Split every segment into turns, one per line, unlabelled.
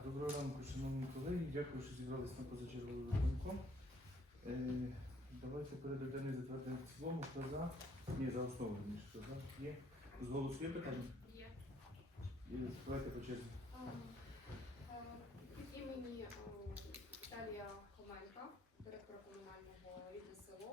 Доброго ранку, шановні колеги. Дякую, що зібралися на позачерговий виконком. Давайте порядок денний затвердимо в цілому. Хто за? Ні, за основу, ніж хто за. Є. З голосу є питання?
Є.
Давайте по черзі.
Від імені Віталія Хоменка, директора комунального рідне село,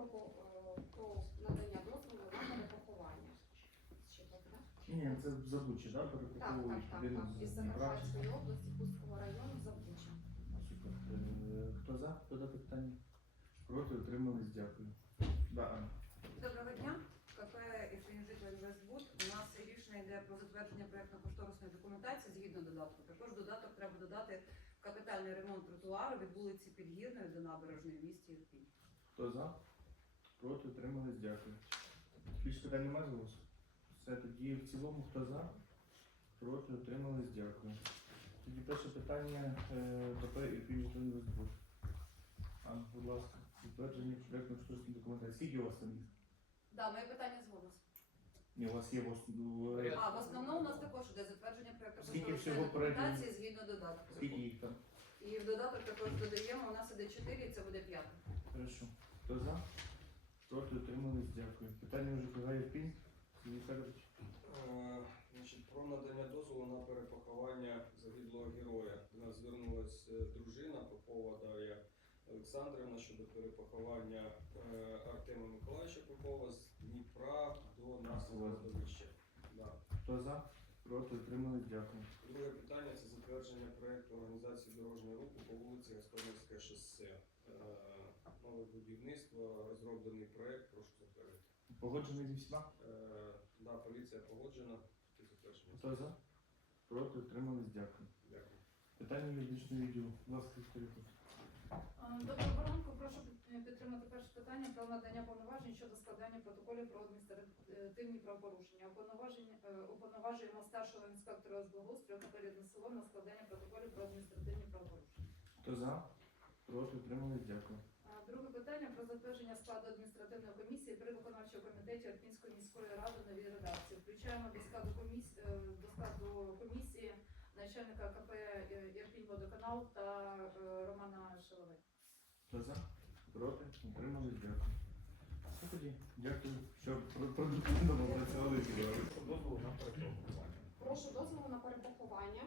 про надання дозволу на перепоховання. Ще так, так?
Ні, це Забучі, так? Перепаковують людину
Із
з Дніпра.
Закарпатської області, Кузького району, Забуча.
Супер. Хто за? Хто за питання? Проти? Утримались? Дякую. Да, Анна.
Доброго дня. КП «Інжитва Інвестбуд». У нас рішення йде про затвердження проєктно-кошторисної документації згідно додатку. Також додаток треба додати капітальний ремонт тротуару від вулиці Підгірної до набережної в місті Ірпінь.
Хто за? Проти? Утримались? Дякую. Більше питань немає з голосу? Все, тоді в цілому. Хто за? Проти? Утримались? Дякую. Тоді перше питання КП «Інжитва». Анна, будь ласка, затвердження проєктно-кошторисної документації. Скільки у вас там їх?
Так, моє питання з голосу.
Ні, у вас є в
В основному у нас також йде затвердження
Скільки всього
проєктно-кошторисної документації згідно додатку.
Скільки їх там?
І в додаток також додаємо, у нас іде 4 і це буде 5.
Хорошо. Хто за? Проти? Утримались? Дякую. Питання вже колега Євпінь. Сергій Федорович.
Про надання дозволу на перепоховання загиблого героя. До нас звернулась дружина Попова Дар'я Олександрівна щодо перепоховання Артема Миколаївича Попова з Дніпра до нас на кладовище. Да.
Хто за? Проти? Утримались? Дякую.
Друге питання це затвердження проєкту організації дорожнього руху по вулиці Господарське шосе. Нове будівництво, розроблений проєкт, прошу затвердити.
Погоджений зі всіма?
Да, поліція погоджена. Затвердження.
Хто за? Проти? Утримались? Дякую.
Дякую.
Питання юридичного відділу. Будь ласка, Вікторія.
Доброго ранку. Прошу підтримати перше питання про надання повноважень щодо складання протоколів про адміністративні правопорушення. Уповноважуємо старшого інспектора з благоустрою КП «Рідне село» на складання протоколів про адміністративні правопорушення.
Хто за? Проти? Утримались? Дякую.
Друге питання про затвердження складу адміністративної комісії при виконавчому комітеті Ірпінської міської ради новій редакції. Включаємо до складу комісії начальника КП «Ірпінь-Водоканал» та Романа Шилове.
Хто за? Проти? Утримались? Дякую. Ну, тоді дякую, що продуктивно попрацювали. Дозволу на перепоховання.
Прошу дозволу на перепоховання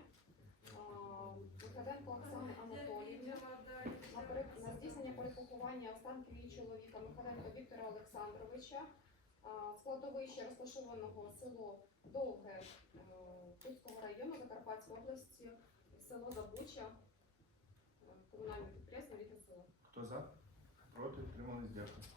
Михайленко Оксани Анатоліївни на здійснення перепоховання останків її чоловіка Михайленко Віктора Олександровича з кладовища, розташованого село Довге Кузького району Закарпатської області, село Забуча, комунальне підприємство «Рідне село».
Хто за? Проти? Утримались? Дякую.